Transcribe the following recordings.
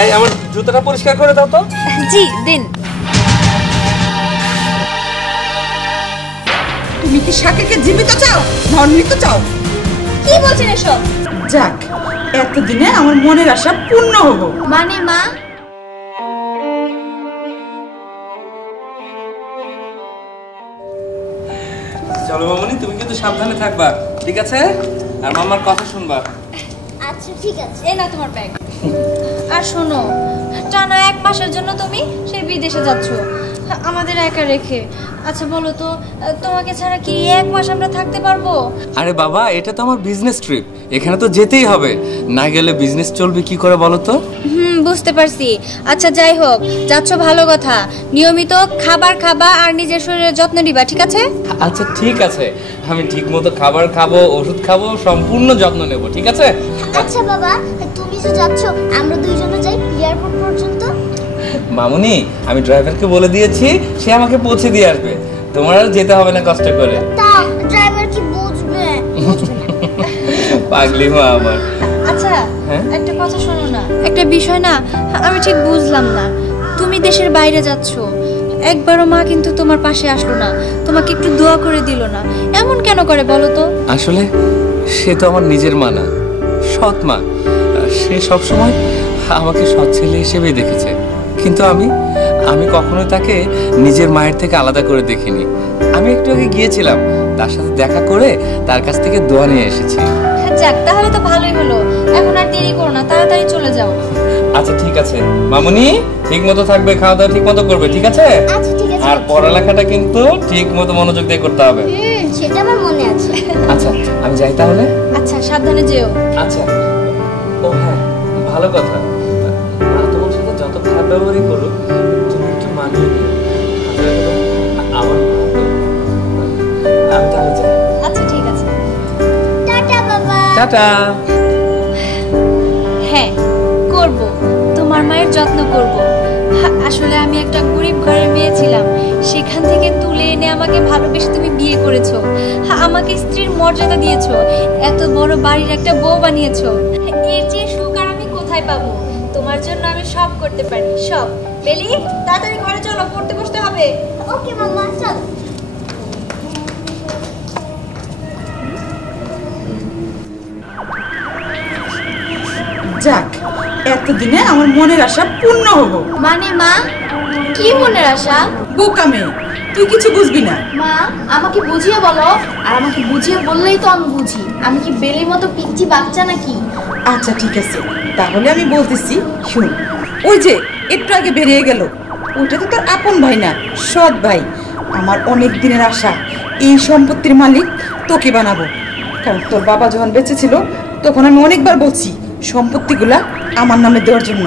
এই আমার জুতাটা পরিষ্কার করে দাও তো। জি দিন। তুমি কি শাকিরকে জীবিত চাও না মৃত চাও? কি বলছেন এসব? যাক, এতদিনে আমার মনের আশা পূর্ণ হলো। মানে মা? চলো মামনি, তুমি কিন্তু সাবধানে থাকবা, ঠিক আছে? আর মামার কথা শুনবা। আচ্ছা ঠিক আছে। এই না তোমার ব্যাগ। আর শোনো, টানা 1 মাসের জন্য তুমি সেই বিদেশে যাচ্ছ আমাদের একা রেখে। আচ্ছা বলো তো, তোমাকে ছাড়া কি 1 মাস আমরা থাকতে পারবো? আরে বাবা, এটা তো আমার বিজনেস ট্রিপ, এখানে তো যেতেই হবে, না গেলে বিজনেস চলবে কি করে বলো তো? বুঝতে পারছি। আচ্ছা যাই হোক, যাচ্ছ ভালো কথা, নিয়মিত খাবার খাবা আর নিজের শরীরের যত্ন নিবা, ঠিক আছে? আচ্ছা ঠিক আছে, আমি ঠিকমতো খাবার খাবো, ওষুধ খাবো, সম্পূর্ণ যত্ন নেব, ঠিক আছে? আচ্ছা বাবা, তুমি যে যাচ্ছ আমরা দুইজনে যাই এয়ারপোর্ট পর্যন্ত। মামুনি, আমি ড্রাইভারকে বলে দিয়েছি, সে আমাকে পৌঁছে দিয়ে আসবে, তোমার আর যেতে হবে না কষ্ট করে। তা ড্রাইভার কি বুঝবে? পাগলি মা আমার। আচ্ছা একটা কথা শোনো না, একটা বিষয় না আমি ঠিক বুঝলাম না। তুমি দেশের বাইরে যাচ্ছ, একবারও মা কিন্তু তোমার পাশে আসলো না, তোমাকে একটু দোয়া করে দিল না, এমন কেন করে বলো তো? আসলে সে তো আমার নিজের মা না, সৎ মা। সে সবসময় আমাকে সৎ ছেলে হিসেবেই দেখেছে, কিন্তু আমি কখনোই তাকে নিজের মায়ের থেকে আলাদা করে দেখিনি। আমি একটু আগে গিয়েছিলাম, তার সাথে দেখা করে তার কাছ থেকে দোয়া নিয়ে এসেছি। যাক, তাহলে তো ভালোই হলো। এখন আর দেরি করো না, তাড়াতাড়ি চলে যাও। আচ্ছা ঠিক আছে মামুনি, ঠিক মতো থাকবে, খাওয়া দাওয়া ঠিক মতো করবে, ঠিক আছে? আচ্ছা ঠিক আছে। আর পড়ালেখাটা কিন্তু ঠিক মতো মনোযোগ দিয়ে করতে হবে। সেটা আমার মনে আছে। আচ্ছা আমি যাই তাহলে। আচ্ছা সাবধানে যেও। আচ্ছা, ও হ্যাঁ, ভালো কথা, মা তোমার সাথে যত খারাপ ব্যবহারই করুক, তুমি একটু মানিয়ে নিও। আমার আমি তাহলে যাই। আচ্ছা ঠিক আছে, টাটা বাবা। টাটা। হ্যাঁ করব, তোমার মায়ের যত্ন করব। আসলে আমি একটা গরিব ঘরের মেয়ে ছিলাম, সেখান থেকে তুলে এনে আমাকে ভালোবেসে তুমি বিয়ে করেছো, আমাকে স্ত্রীর মর্যাদা দিয়েছো, এত বড় বাড়ির একটা বউ বানিয়েছো। এর চেয়ে সুখ আর আমি কোথায় পাবো? তোমার জন্য আমি সব করতে পারি, সব। বেলি, তাড়াতাড়ি ঘরে চলো, পড়তে বসতে হবে। ওকে মাম্মা, চল। যাক, এতদিনে আমার মনের আশা পূর্ণ হলো। মানে মা, কি মনের আশা? বোকা মেয়ে, তুই কিছু বুঝবি না। মা আমাকে বুঝিয়ে বলো, আর আমাকে বুঝিয়ে বললেই তো আমি বুঝি। আমি কি বেলির মতো পিচ্চি বাচ্চা নাকি? আচ্ছা ঠিক আছে, তাহলে আমি বলতেছি শুন। ওই যে একটু আগে বেরিয়ে গেল, ওইটা তো তোর আপন ভাই না, সৎ ভাই। আমার অনেক দিনের আশা, এই সম্পত্তির মালিক তোকে বানাবো। কারণ তোর বাবা যখন বেঁচে ছিল, তখন আমি অনেকবার বলছি সম্পত্তিগুলা আমার নামে দেওয়ার জন্য।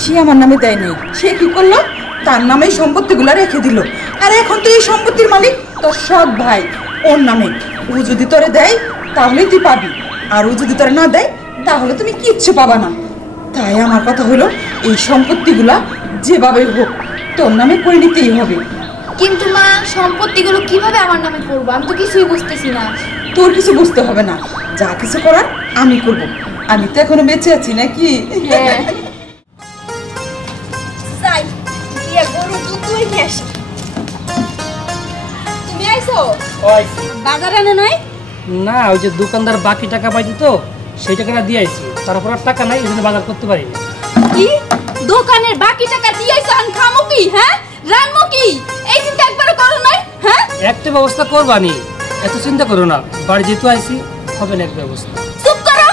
সে আমার নামে দেয় নাই, সে কি করলো, তার নামে সম্পত্তিগুলা রেখে দিল। আর এখন তো এই সম্পত্তির মালিক তোর সৎ ভাই, ওর নামে। ও যদি তোরে দেয় তাহলেই তুই পাবি, আর ও যদি তোরে না দেয় তাহলে তুমি কিচ্ছু পাবা না। তাই আমার কথা হলো, এই সম্পত্তিগুলা যেভাবে হোক তোর নামে করে নিতেই হবে। কিন্তু মা, সম্পত্তিগুলো কিভাবে আমার নামে করবো? আমি তো কিছুই বুঝতেছি না। তোর কিছু বুঝতে হবে না, যা কিছু করার আমি করব। আমি তো এখনো বেঁচে আছি নাকি? হ্যাঁ। যাই গিয়া গরুর দুধ দুই নিয়ে আসি। তুমি আইছো বাজার আনে নয়? না, ওই যে দোকানদার বাকি টাকা পাইছি তো, সেই টাকাটা দিয়ে আইছি। তারপর আর টাকা নাই, এই জন্য বাজার করতে পারিনি। কি দোকানের বাকি টাকা দিয়েছো? আমি খামো কি? হ্যাঁ, রাখবো কি? এই চিন্তা একবারও করো নাই? হ্যাঁ, একটা ব্যবস্থা করবানি, এত চিন্তা করো না। বাড়ি যেহেতু আইছি, হবে না এক ব্যবস্থা। চুপ করো।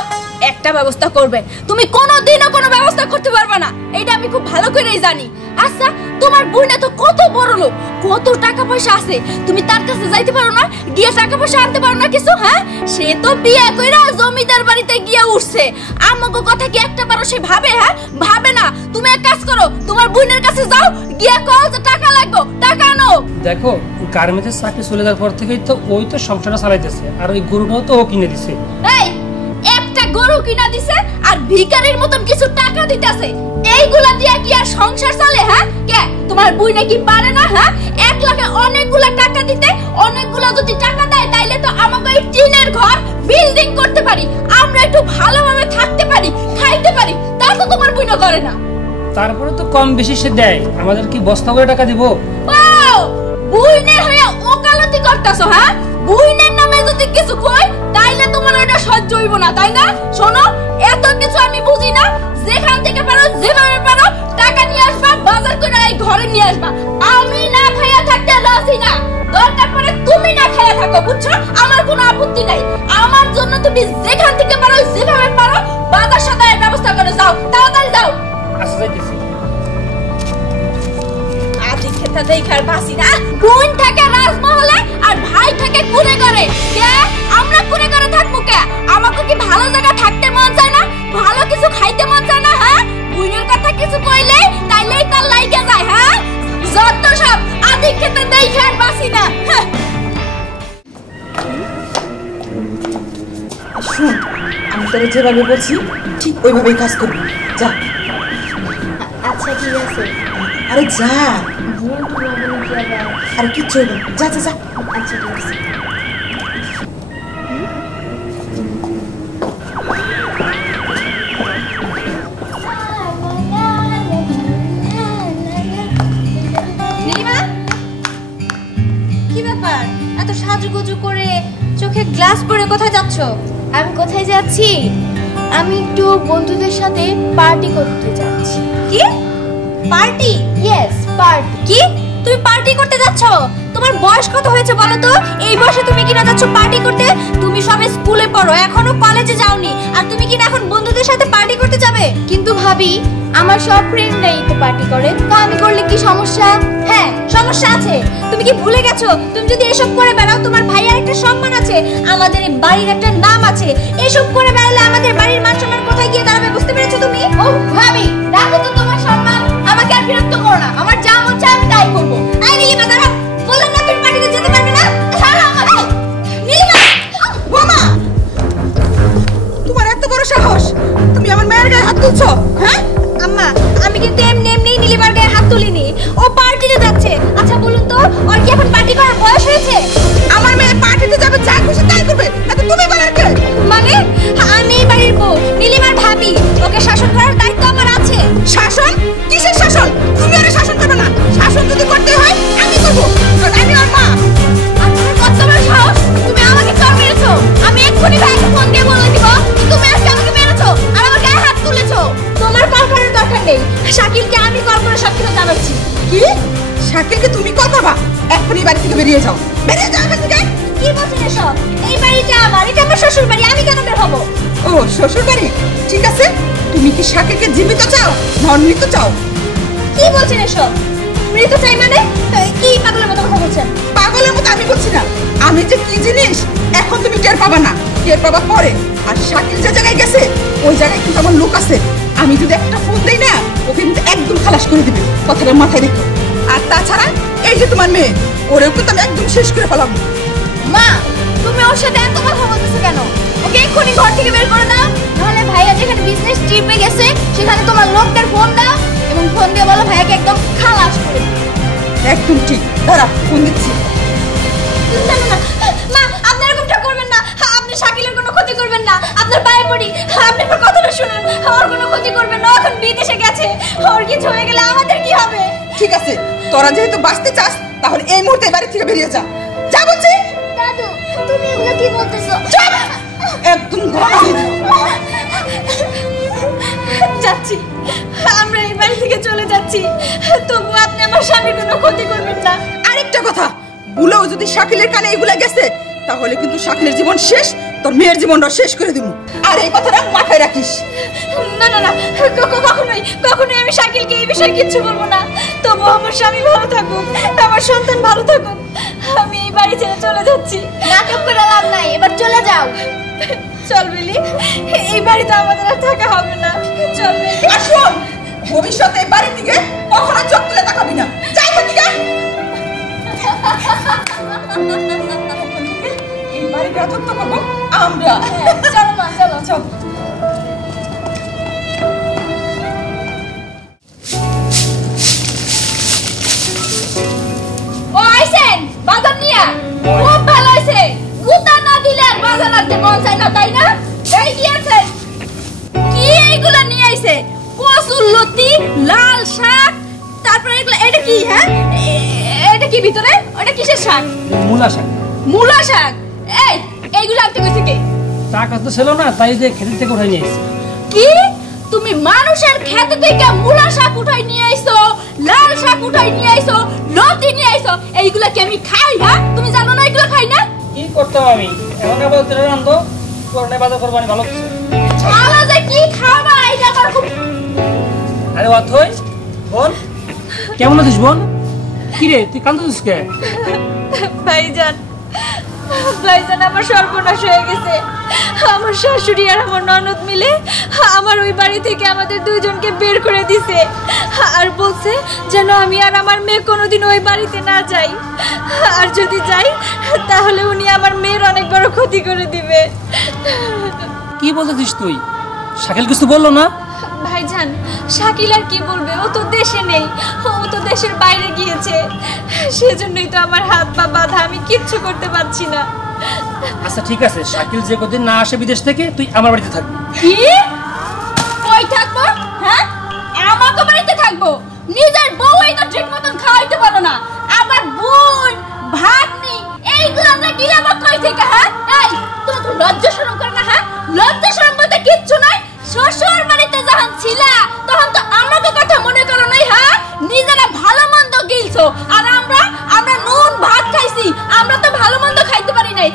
একটা ব্যবস্থা করবে, তুমি কোনোদিনও কোনো ব্যবস্থা করতে পারবে না, এটা আমি খুব ভালো করেই জানি। আচ্ছা, তোমার বোন তো কত বড় লোক, কত টাকা পয়সা আছে, তুমি তার কাছে যাইতে পারো না? গিয়ে টাকা পয়সা আনতে পারো না কিছু? হ্যাঁ, সে তো বিয়ে কইরা জমিদার বাড়িতে গিয়ে উঠছে, আমাকে কথা কি একটা বারো সে ভাবে? হ্যাঁ, ভাবে না। তুমি এক কাজ করো, তোমার বোনের কাছে যাও, গিয়ে কও যে টাকা লাগবে, টাকা আনো। দেখো, গার্মেন্টসের চাকরি চলে যাওয়ার পর থেকেই তো ওই তো সংসারটা চালাইতেছে, আর ওই গরুটাও তো ও কিনে দিছে। এই একটা গরু কিনা দিছে আর ভিখারির মতন কিছু টাকা দিতেছে, এইগুলা দিয়া কি আর সংসার চলে? হ্যাঁ, কে তোমার বুই নাকি পারে না? হ্যাঁ, এক লাখে অনেকগুলা টাকা দিতে, অনেকগুলা যদি টাকা দেয় তাইলে তো আমাকে এই টিনের ঘর বিল্ডিং করতে পারি, আমরা একটু ভালোভাবে থাকতে পারি, খাইতে পারি। তা তো তোমার বুই না করে না। তারপরে তো কম বেশি সে দেয়, আমাদের কি বস্তা করে টাকা দিব? বুইনের হয়ে ওকালতি করতেছো, হ্যাঁ? বুইনের নামে যদি কিছু কই তাইলে তোমার এটা সহ্য হইব না, তাই না? শোনো, এত কিছু আমি বুঝি না। যেখান থেকে পারো যেভাবে পারো টাকা নিয়ে আসবা, বাজার করে এই ঘরে নিয়ে আসবা। আমি না খাইয়া থাকতে রাজি না। দরকার পড়ে তুমি না খাইয়া থাকো, বুঝছো? আমার কোনো আপত্তি নাই। আমার জন্য তুমি যেখান থেকে পারো যেভাবে পারো বাজার সদায়ের ব্যবস্থা করে যাও, তাড়াতাড়ি যাও। আচ্ছা যাইতেছি। আদি খেতা দেখার বাসি না। বোন থাকে রাজমহলে আর ভাই থাকে কুড়ে ঘরে। কে? আমরা কুড়ে ঘরে থাকবো কে? আমাকে কি ভালো জায়গা থাকতে মন চায় না? ভালো কিছু খাইতে মন চায় না? হ্যাঁ, বোনের কথা কিছু কইলে তাইলেই তার লাইগে যায়। হ্যাঁ, যত সব আদি খেতা দেখার বাসি না। শুন, আমি তোরে যেভাবে বলছি ঠিক ওইভাবেই কাজ করবি। যা। আচ্ছা ঠিক আছে। আরে যা। ভুল টুল হবে নাকি আবার? আরে কিচ্ছু হইব না। যা যা যা। আচ্ছা ঠিক আছে। নীলিমা, কি ব্যাপার? এত সাজুগুজু করে চোখে গ্লাস পরে কোথায় যাচ্ছ? আমি কোথায় যাচ্ছি? আমি একটু বন্ধুদের সাথে পার্টি করতে যাচ্ছি। কি পার্টি? Yes, party. কি তুমি পার্টি করতে যাচ্ছ? তোমার বয়স কত হয়েছে বলো তো? এই বয়সে তুমি কিনা যাচ্ছ পার্টি করতে? তুমি সবে স্কুলে পড়ো, এখনো কলেজে যাওনি, আর তুমি কিনা এখন বন্ধুদের সাথে পার্টি করতে যাবে? কিন্তু ভাবি, আমার সব ফ্রেন্ডরাই তো পার্টি করে, তো আমি করলে কি সমস্যা? হ্যাঁ, সমস্যা আছে। তুমি কি ভুলে গেছো? তুমি যদি এসব করে বেড়াও, তোমার ভাইয়ের একটা সম্মান আছে, আমাদের এই বাড়ির একটা নাম আছে। এসব করে বেড়ালে আমাদের বাড়ির মান সম্মান কোথায় গিয়ে দাঁড়াবে, বুঝতে পেরেছো তুমি? ও ভাবি, রাখো তো তোমার সম্মান। আমাকে আর বিরক্ত করো না। আমার যা মন চায় আমি তাই করবো। আই নীলিমা, দাঁড়াও। বললাম না তুমি পার্টিতে যেতে পারবে না। ছাড়ো আমাকে। নীলিমা! বোমা, তোমার এত বড় সাহস, তুমি আমার মেয়ের গায়ে হাত তুলছো? হ্যাঁ আম্মা, আমি কিন্তু এমনি নীলিমার গায়ে হাত তুলিনি। ও পার্টিতে যাচ্ছে। আচ্ছা বলুন তো, ওর কি এখন পার্টি করার বয়স হয়েছে? আমার মেয়ে পার্টিতে যাবে, যা খুশি তাই করবে, নাকি তুমি বলার কে? মানে আমি এই বাড়ির বউ, নীলিমার ভাবি, ওকে শাসন করার দায়িত্ব আমার আছে। শাসন? কিসের শাসন? তুমি আরে শাসন করবে না। শাসন যদি করতে হয় আমি করবো, কারণ আমি ওর মা। আর তোমার কত বড় সাহস? তুমি আমাকে চড় মেরেছো। আমি এক্ষুনি ভাইকে ফোন দিয়ে বলে দিব তুমি আজকে আমাকে মেরেছো আর আমার গায়ে হাত তুলেছো। তোমার কল করার দরকার নেই, শাকিলকে আমি কল করে সবকিছু জানাচ্ছি। কি? শাকিলকে তুমি কথা বা? এখনই বাড়ি থেকে বেরিয়ে যাও, বেরিয়ে যাও এখান থেকে। কি বলছেন এসব? এই বাড়িটা আমার, এটা আমার শ্বশুর বাড়ি, আমি কেন বের হবো? ও শ্বশুর বাড়ি, ঠিক আছে। তুমি কি শাকিলকে জীবিত চাও না মৃত চাও? কি বলছেন এসব? মৃত চাই মানে? কি পাগলের মতো কথা বলছেন? পাগলের মতো আমি বলছি না, আমি যে কি জিনিস এখন তুমি টের পাবা না, টের পাবা পরে। আর শাকিল যে জায়গায় গেছে ওই জায়গায় কিন্তু আমার লোক আছে, আমি যদি একটা ফোন দেই না ওকে কিন্তু একদম খালাস করে দিবে, কথাটা মাথায় রেখো। আর তাছাড়া এই যে তোমার মেয়ে, ওরেও কিন্তু আমি একদম শেষ করে ফেলাম। মা, তুমি ওর সাথে এত কথা বলতেছো কেন? ওকে এক্ষুনি ঘর থেকে বের করে দাও। নাহলে ভাইয়া যেখানে বিজনেস ট্রিপে গেছে সেখানে তোমার লোকদের ফোন দাও এবং ফোন দিয়ে বলো ভাইয়াকে একদম খালাস করে দিতে। একদম ঠিক, দাঁড়া ফোন দিচ্ছি। না না না, মা আপনি এরকমটা করবেন না। আপনি শাকিলের কোনো ক্ষতি করবেন না, আপনার পায়ে পড়ি। আপনি আমার কথাটা শুনুন, ওর কোনো ক্ষতি করবেন না। এখন বিদেশে গেছে, ওর কিছু হয়ে গেলে আমাদের কি হবে? ঠিক আছে, তোরা যেহেতু বাঁচতে চাস তাহলে এই মুহূর্তে বাড়ি থেকে বেরিয়ে যা, যা বলছি। দাদু, তুমি এগুলো কি বলতেছো? চুপ! একদম গলা দিয়ে দিও। যাচ্ছি, আমরা এই বাড়ি থেকে চলে যাচ্ছি, তবু আপনি আমার স্বামীর কোনো ক্ষতি করবেন না। আরেকটা কথা, ভুলেও যদি শাকিলের কানে এগুলা গেছে তাহলে কিন্তু শাকিলের জীবন শেষ, তোর মেয়ের জীবনটা শেষ করে দিব। আর এই কথাটা মাথায় রাখিস। না না না, কখনোই কখনোই আমি শাকিলকে এই বিষয়ে কিচ্ছু বলবো না। তবু আমার স্বামী ভালো থাকুক, আমার সন্তান ভালো থাকুক। আমি এই বাড়ি ছেড়ে চলে যাচ্ছি। নাটক করে লাভ নাই, এবার চলে যাও। চল বিলি, এই বাড়িতে আমাদের আর থাকা হবে না। চল বিলি। আর শোন, ভবিষ্যতে এই বাড়ির দিকে কখনো চোখ তুলে তাকাবি না, যা এখান থেকে। এই বাড়ির রাজত্ব করবো আমরা। চলো মা, চলো। চল। ও আইছেন বাজার নিয়া, খুব ভালো হইছে। গুতা না দিলে আর বাজার আনতে মন চায় না, তাই না? এই দিয়েছে কি এইগুলা নিয়ে আইছে? কসুর লতি, লাল কি হ্যাঁ এটা কি ভিতরে ওটা কিসের শাক মূলা শাক। মূলা শাক এইগুলো আনতে কইছে কে টাকা তো ছিল না, তাই যে খেতে থেকে উঠাই নিয়ে এসেছি। কি তুমি মানুষের খেতে থেকে মূলা শাক উঠাই নিয়ে আইছো, লাল শাক উঠাই নিয়ে আইছো, লতি নিয়ে আইছো, এইগুলা কি আমি খাই? হ্যাঁ তুমি জানো না এগুলো খাই না? কি করতাম আমি, এখন আবার তেল রান্ধো করনে বাজার করবো আমি ভালো কিছু। শালা যে কি খাবা এটা আমার খুব। আরে অথই বল, কেমন আছিস বোন? কি রে তুই কাঁদছিস কে? ভাইজান, ভাইজান আমার সর্বনাশ হয়ে গেছে। আমার শাশুড়ি আর আমার ননদ মিলে আমার ওই বাড়ি থেকে আমাদের দুইজনকে বের করে দিছে আর বলছে যেন আমি আর আমার মেয়ে কোনোদিন ওই বাড়িতে না যাই, আর যদি যাই তাহলে উনি আমার মেয়ের অনেক বড় ক্ষতি করে দিবে। কি বলতেছিস তুই? শাকিল কিছু বললো না? ভাইজান, শাকিল আর কি বলবে, ও তো দেশে নেই, ও তো দেশের বাইরে গিয়েছে, সেজন্যই তো আমার হাত পা বাঁধা, আমি কিচ্ছু করতে পারছি না। আচ্ছা ঠিক আছে, শাকিল যে কদিন না আসে বিদেশ থেকে তুই আমার বাড়িতে থাকবি। কি কই থাকবো? হ্যাঁ আমাকে বাড়িতে থাকবো? নিজের বউই তো ঠিক মতন খাওয়াইতে পারো না, আবার বোন ভাগ্নি এইগুলো আমরা গিলাম কই থেকে? হ্যাঁ এই তুমি তো লজ্জা শরম করে না? হ্যাঁ লজ্জা শরম বলতে কিচ্ছু নাই। শ্বশুর বাড়িতে যখন ছিলা তখন তো আমাকে কথা মনে করো নাই? হ্যাঁ নিজেরা ভালো মন্দ গিলছো আর আমরা নুন ভাত খাইছি, আমরা তো ভালো মন্দ খাইতে পারি নাই।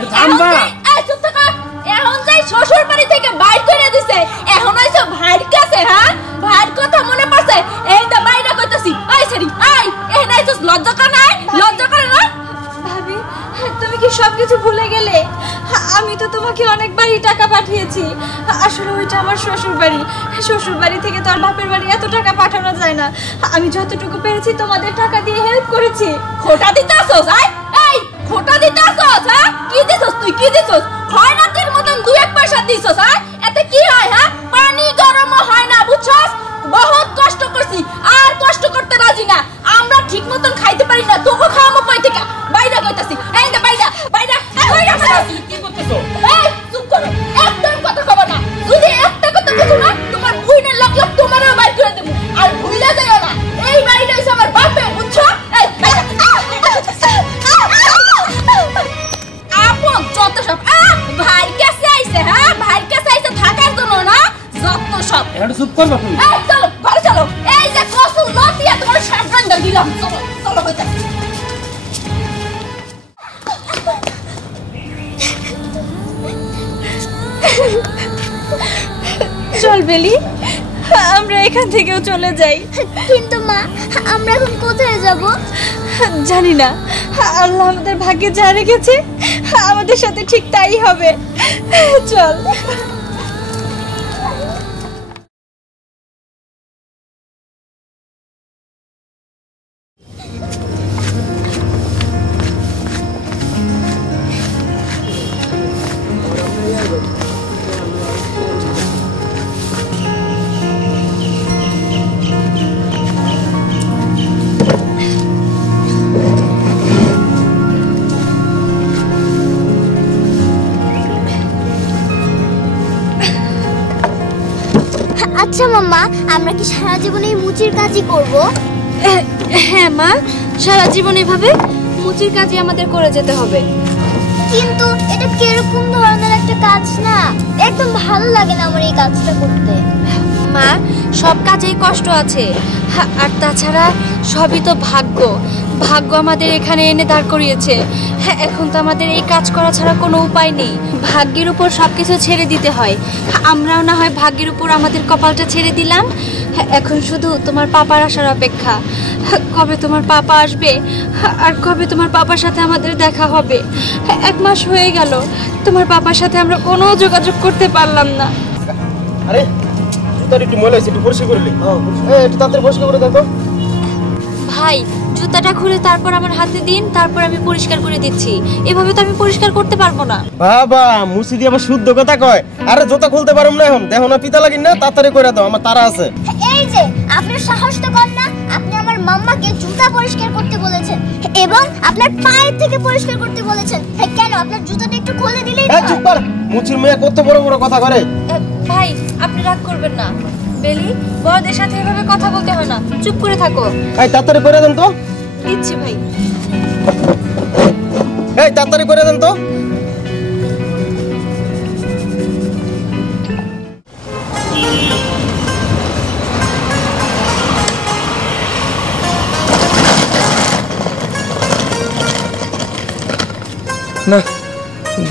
এখন যাই শ্বশুর বাড়ি থেকে বাইর করে দিছে, এখন আইছো ভাইয়ের কাছে। হ্যাঁ ভাইয়ের কথা মনে পড়ছে, এই তো বাইরে কইতাছি আই সরি আই এই নাই তো লজ্জা করে নাই? লজ্জা করে না? ভাবি, তুমি কি সবকিছু ভুলে গেলে? আমি তো তোমাকে অনেকবারই টাকা পাঠিয়েছি, আসলে ওইটা আমার শ্বশুর বাড়ি, শ্বশুর বাড়ি থেকে তো আর বাপের বাড়ি এত টাকা পাঠানো যায় না। আমি যতটুকু পেরেছি তোমাদের টাকা দিয়ে হেল্প করেছি। খোটা দিতে আসোস? এই খোটা দিতে আসোস? হ্যাঁ কি দিছস তুই? কি দিছস? খয়নাতির মতন দুই এক পয়সা দিছস? হ্যাঁ এতে কি হয়? হ্যাঁ পানি গরম হয় না, বুঝছস? বহুত কষ্ট করছি আর কষ্ট করতে রাজি না, আমরা ঠিক মতন খাইতে পারি না, তোকে খাওয়াবো কই থেকে? বাইরে কইতাছি এই যে বাইরে বাইরে কি করতেছো? এই চুপ করো, একদম কথা কব না। যদি একটা কথা কিছু না তোমার বুইনের লাগ লাগ তোমারও বাইর করে দেব, আর ভুইলা যাইও না এই বাড়িটা হইছে আমার বাপের, বুঝছো? এই আপন যত সব ভাই কাছে আইছে। হ্যাঁ ভাই কাছে আইছে থাকার জন্য না, যত সব। এখন চুপ করবা তুমি? এই চলো ঘরে চলো, এই যে কসুল লতিয়া তোমার সাবধান দিলাম, চলো চলো হইতা। চল বেলি, আমরা এখান থেকেও চলে যাই। কিন্তু মা, আমরা এখন কোথায় যাব? জানি না, আল্লাহ আমাদের ভাগ্যে যা রেখেছে আমাদের সাথে ঠিক তাই হবে। চল। আচ্ছা মাম্মা, আমরা কি সারা জীবন এই মুচির কাজই করব? হ্যাঁ মা, সারা জীবন এভাবে মুচির কাজই আমাদের করে যেতে হবে। কিন্তু এটা কিরকম ধরনের একটা কাজ না, একদম ভালো লাগে না আমার এই কাজটা করতে। মা, সব কাজেই কষ্ট আছে, আর তাছাড়া সবই তো ভাগ্য। ভাগ্য আমাদের এখানে এনে দাঁড় করিয়েছে, হ্যাঁ এখন তো আমাদের এই কাজ করা ছাড়া কোনো উপায় নেই। ভাগ্যের উপর সবকিছু ছেড়ে দিতে হয়, আমরাও না হয় ভাগ্যের উপর আমাদের কপালটা ছেড়ে দিলাম। এখন শুধু তোমার পাপার আসার অপেক্ষা, কবে তোমার পাপা আসবে আর কবে তোমার পাপার সাথে আমাদের দেখা হবে। 1 মাস হয়ে গেল, তোমার পাপার সাথে আমরা কোনো যোগাযোগ করতে পারলাম না। আরে জুতার একটু ময়লা হয়েছে, একটু পরিষ্কার করলি? একটু তাড়াতাড়ি পরিষ্কার করে দাও তো। ভাই, জুতাটা খুলে তারপর আমার হাতে দিন, তারপর আমি পরিষ্কার করে দিচ্ছি। এভাবে তো আমি পরিষ্কার করতে পারবো না। বাবা মুসি দিয়ে আবার শুদ্ধ কথা কয়। আরে জুতা খুলতে পারুম না এখন, দেখো না পিতা লাগিন না, তাড়াতাড়ি করে দাও, আমার তারা আছে। এই যে আপনার সাহস তো কম না, আপনি আমার মাম্মাকে জুতা পরিষ্কার করতে বলেছেন এবং আপনার পায়ের থেকে পরিষ্কার করতে বলেছেন। কেন আপনার জুতাটা একটু খুলে দিলেই চুপ কর, মুচির মেয়ে কত বড় বড় কথা করে। ভাই, আপনি রাগ করবেন না। বেলি, বড়দের সাথে এভাবে কথা বলতে হয় না, চুপ করে থাকো। এই তাড়াতাড়ি করে দেন তো। দিচ্ছি ভাই। এই তাড়াতাড়ি করে দেন তো। না,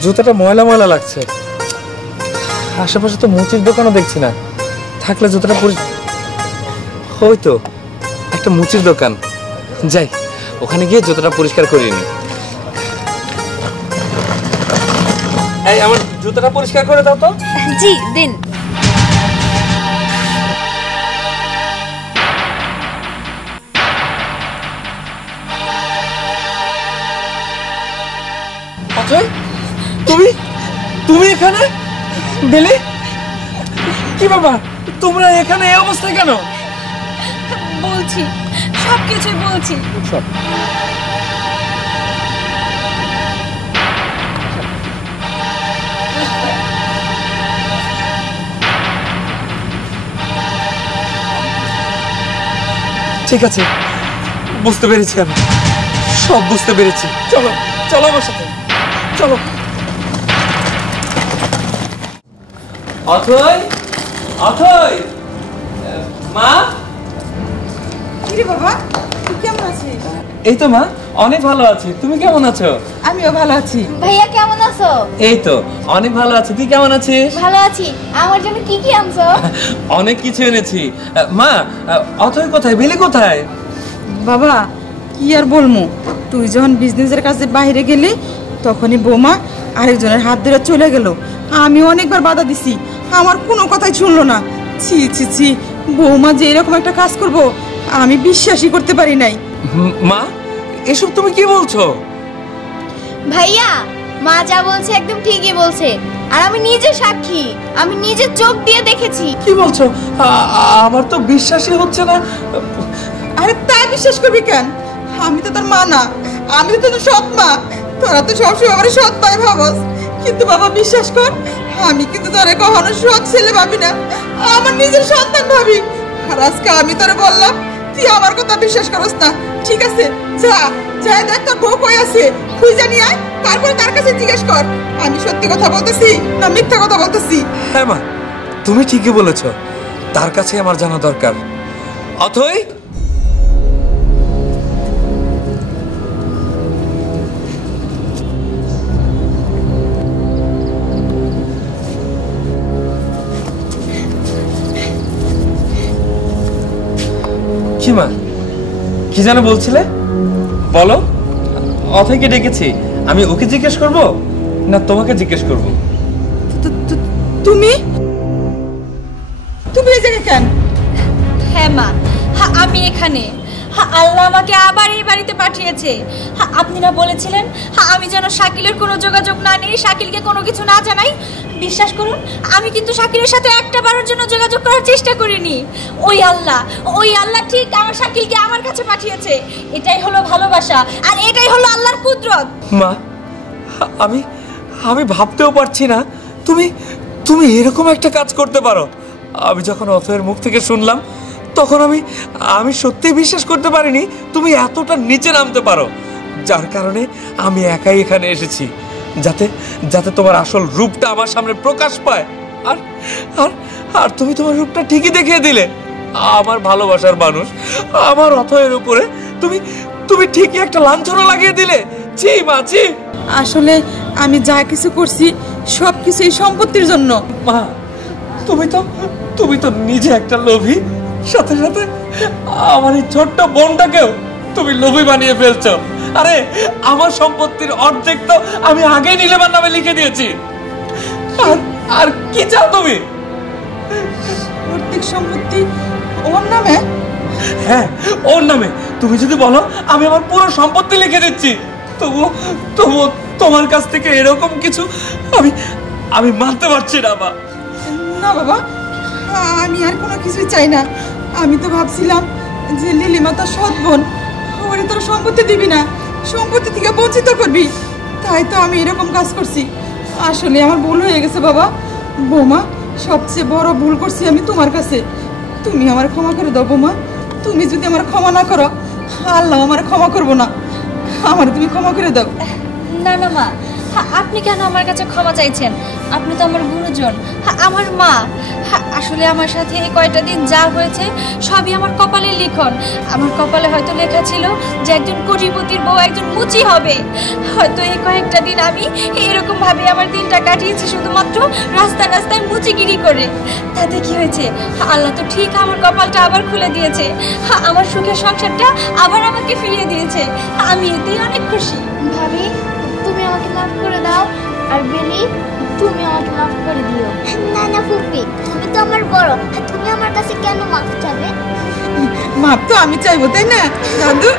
জুতাটা ময়লা ময়লা লাগছে। আশেপাশে তো মুচির দোকানও দেখছি না, থাকলে জুতাটা ওই তো একটা মুচির দোকান, যাই ওখানে গিয়ে জুতাটা পরিষ্কার করিয়ে নি। এই আমার জুতাটা পরিষ্কার করে দাও তো। জি দিন। অজয়, তুমি তুমি এখানে? বেলি, কি বাবা তোমরা এখানে এই অবস্থায় কেন? বলছি, সবকিছুই বলছি। ঠিক আছে, বুঝতে পেরেছি, আমি সব বুঝতে পেরেছি। চলো চলো আমার সাথে, চলো। অথই, অথই, মা। কিরে বাবা, তুই কেমন আছিস? এই তো মা, অনেক ভালো আছি। তুমি কেমন আছো? আমিও ভালো আছি। ভাইয়া কেমন আছো? এই তো অনেক ভালো আছি। তুই কেমন আছিস? ভালো আছি। আমার জন্য কি কি আনছো? অনেক কিছু এনেছি। মা, অথই কোথায়, বেলি কোথায়? বাবা কি আর বলমু, তুই যখন বিজনেসের কাছে বাইরে গেলি তখনই বৌমা আরেকজনের হাত ধরে চলে গেল। আমি অনেকবার বাধা দিছি, আমার কোনো কথাই শুনলো না। ছি ছি ছি, বৌমা যে এরকম একটা কাজ করব আমি বিশ্বাসই করতে পারি নাই। মা, এসব তুমি কি বলছো? ভাইয়া, মা যা বলছে একদম ঠিকই বলছে, আর আমি নিজে সাক্ষী, আমি নিজে চোখ দিয়ে দেখেছি। কি বলছো? আমার তো বিশ্বাসই হচ্ছে না। আরে তাই বিশ্বাস করবি কেন? আমি তো তোর মা না, আমি তো তোর সৎ মা। তোরা তো সবসময় আমার সৎ ভাই ভাবস, কিন্তু বাবা বিশ্বাস কর, আমি কিন্তু তোরে কখনো সৎ ছেলে ভাবি না, আমার নিজের সন্তান ভাবি। আর আজকে আমি তোরে বললাম, তুই আমার কথা বিশ্বাস করস না। ঠিক আছে, যা যা দেখ তোর বউ কই আছে, খুঁজে নিয়ে আয়, তারপরে তার কাছে জিজ্ঞেস কর আমি সত্যি কথা বলতেছি না মিথ্যা কথা বলতেছি। হ্যাঁ মা, তুমি ঠিকই বলেছো, তার কাছে আমার জানা দরকার। অথই, কি মা, কি যেন বলছিলে? বলো। অথইকে ডেকেছি, আমি ওকে জিজ্ঞেস করব না তোমাকে জিজ্ঞেস করব? তুমি তুমি এই জায়গায় কেন? হ্যাঁ মা, আমি এখানে। আল্লাহ আমাকে আবার এই বাড়িতে পাঠিয়েছে। আপনি না বলেছিলেন আমি যেন শাকিলের কোনো যোগাযোগ না নেই, শাকিলকে কোনো কিছু না জানাই? বিশ্বাস করুন, আমি কিন্তু শাকিলের সাথে একটা বারের জন্য যোগাযোগ করার চেষ্টা করিনি। ওই আল্লাহ ঠিক আমার শাকিলকে আমার কাছে পাঠিয়েছে। এটাই হলো ভালোবাসা, আর এটাই হলো আল্লাহর কুদরত। মা, আমি ভাবতেও পারছি না তুমি এরকম একটা কাজ করতে পারো। আমি যখন অথয়ের মুখ থেকে শুনলাম তখন আমি সত্যি বিশ্বাস করতে পারিনি তুমি এতটা নিচে নামতে পারো, যার কারণে আমি একাই এখানে এসেছি, যাতে তোমার আসল রূপটা আমার সামনে প্রকাশ পায়। আর আর আর তুমি তোমার রূপটা ঠিকই দেখিয়ে দিলে। আমার ভালোবাসার মানুষ, আমার অথয়ের উপরে তুমি ঠিকই একটা লাঞ্ছনা লাগিয়ে দিলে। ছি মা, ছি। আসলে আমি যা কিছু করছি সব কিছু এই সম্পত্তির জন্য। মা, তুমি তো নিজে একটা লোভী, সাথে সাথে আমার এই ছোট্ট বোনটাকেও তুমি লোভী বানিয়ে ফেলছো। আরে আমার সম্পত্তির অর্ধেক তো আমি আগে নীলিমার নামে লিখে দিয়েছি। আর কি চাও তুমি? অর্ধেক সম্পত্তি ওর নামে? হ্যাঁ, ওর নামে। তুমি যদি বলো আমি আমার পুরো সম্পত্তি লিখে দিচ্ছি, তবু তোমার কাছ থেকে এরকম কিছু আমি মানতে পারছি না। মা, না বাবা, আমি আর কোনো কিছুই চাই না। আমি তো ভাবছিলাম যে নীলিমা তোর সৎ বোন, ওরে তোর সম্পত্তি দিবি না, সম্পত্তি থেকে বঞ্চিত করবি, তাই তো আমি এরকম কাজ করছি। আসলে আমার ভুল হয়ে গেছে বাবা। বৌমা, সবচেয়ে বড় ভুল করছি আমি তোমার কাছে। তুমি আমার ক্ষমা করে দাও বৌমা। তুমি যদি আমার ক্ষমা না করো, আল্লাহ আমার ক্ষমা করবো না। আমার তুমি ক্ষমা করে দাও। না না মা, আপনি কেন আমার কাছে ক্ষমা চাইছেন? আপনি তো আমার গুরুজন, আমার মা। আসলে আমার সাথে এই কয়টা দিন যা হয়েছে সবই আমার কপালের লিখন। আমার কপালে হয়তো লেখা ছিল যে একজন কোটিপতির বউ একজন মুচি হবে। হয়তো এই কয়েকটা দিন আমি এরকম ভাবে আমার দিনটা কাটিয়েছি, শুধুমাত্র রাস্তায় রাস্তায় মুচিগিরি করে। তাতে কি হয়েছে? আল্লাহ তো ঠিক আমার কপালটা আবার খুলে দিয়েছে, আমার সুখের সংসারটা আবার আমাকে ফিরিয়ে দিয়েছে। আমি এতেই অনেক খুশি। ভাবি, তুমি আমাকে মাফ করে দাও। আর বেলি, তুমি আমাকে মাফ করে দিও। না না ফুপি, তুমি তো আমার বড়, তুমি আমার কাছে কেন মাফ চাবে? মাপ তো আমি চাইবো, তাই না দাদু?